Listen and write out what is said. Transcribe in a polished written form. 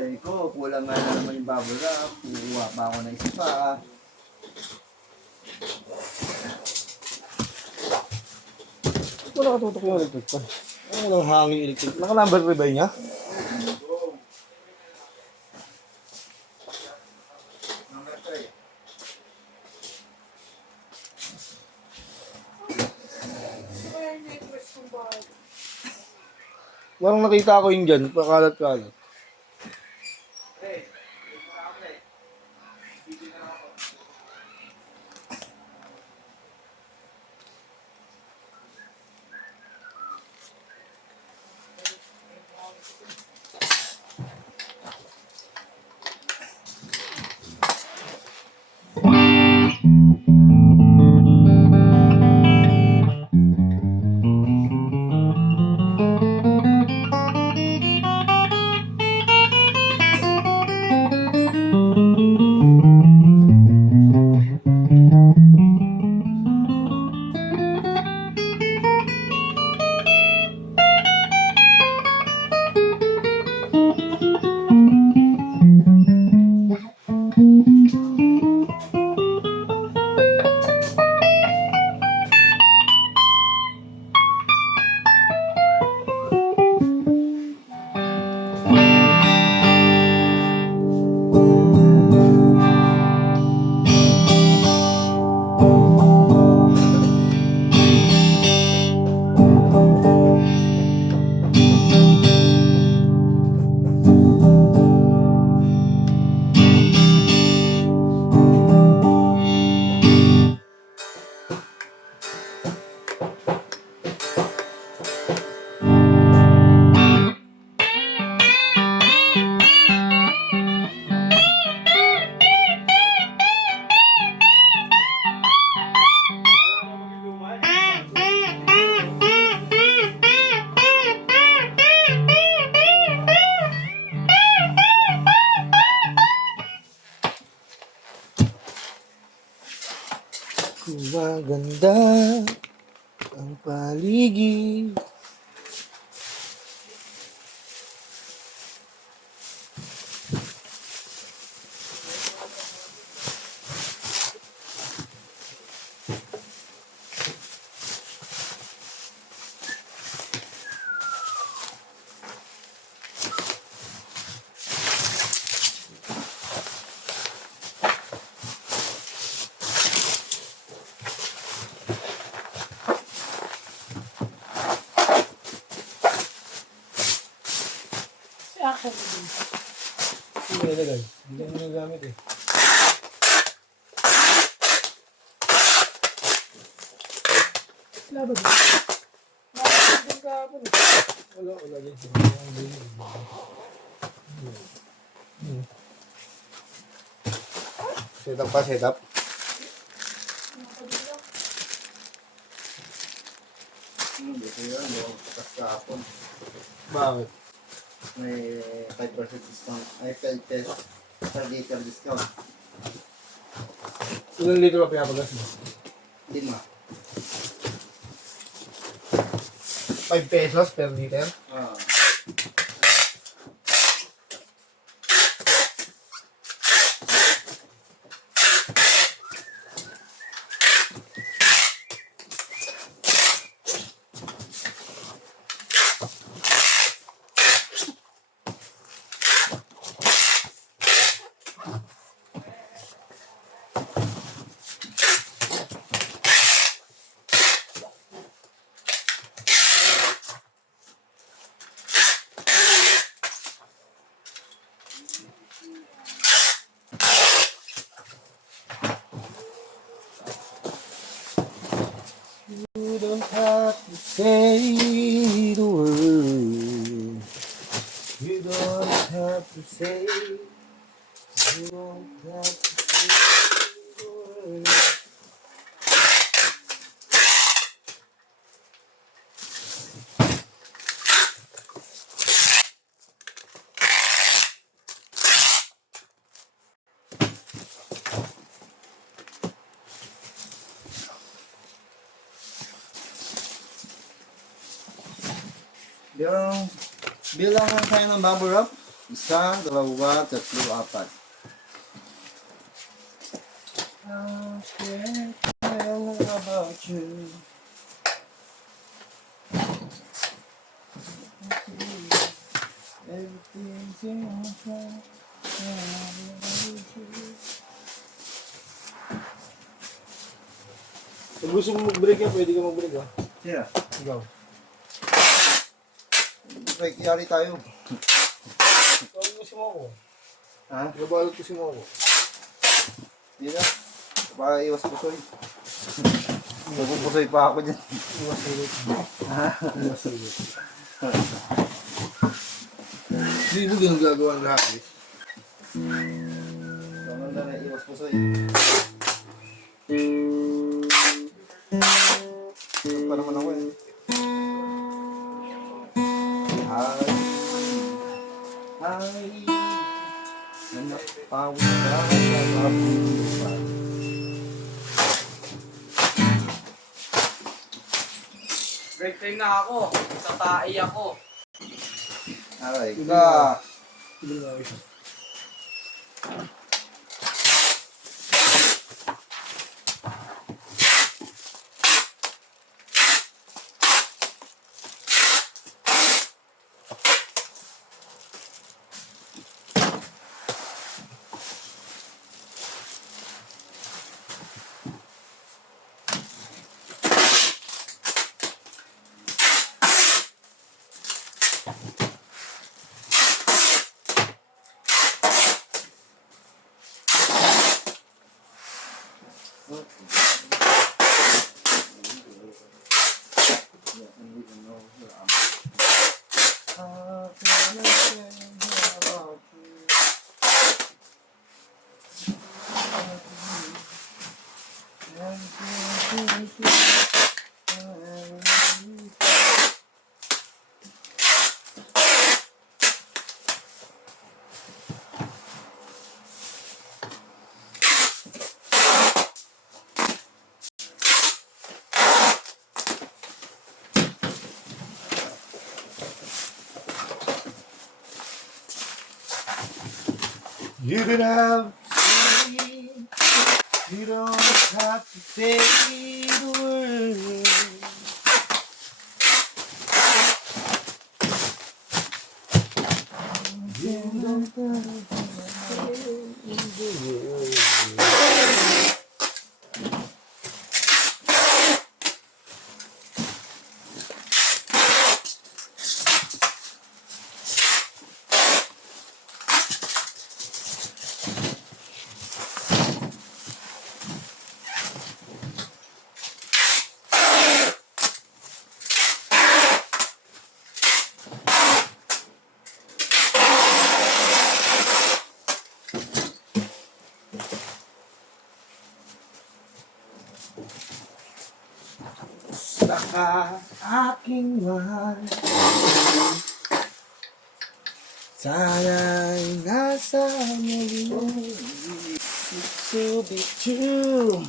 Ay ko, kulang nga na naman yung bubble wrap. Kukuha pa ako ng isa pa. Ito nakatutok yung electric pa. Ano nang hangin electric? Naka-number rebay niya? Number 3. Parang nakita ko yung dyan, pakalat-kalat. Maganda ang paligid. Hindi na nilagay. Hindi na nagamit eh. Laban. Laban din kahapon eh. Wala din. Set up pa, set up. Dito yun, yung patas kahapon. Bakit? May 5% discount. Ay, 5 pesos per liter discount. Ilang litro pa pinapagas mo? 5. 5 pesos per liter? Ah. You don't have to say the word. You don't have to say. You don't have to say the word. Yung bilang lang tayo ng bubble wrap. Isa, dalawa, tatlo, apat. About you. Everything's in order. Kung gusto mo mag-break yan, pwede ka mag-break ha. Yeah. Ikaw. Break, yari tayo. Kung gusto mo ako. Ha? Nabalot gusto mo ako. Hindi na. Baka iwas pusoy. Pusoy pa ako dyan. Iwas ulit. Iwas ulit. Hindi mo ganun gagawa ng lahat eh. Kamanda na iwas pusoy. Pa naman ako eh. Hi. Hi. Anak, pawis ka sa kabulupan. Break time na ako. Sa tae ako. Aray ka. Sige na ako. You don't have to say, you don't have to say the word. You don't have to say the word. Saka aking mahal, sana'y nasa muli. To be true.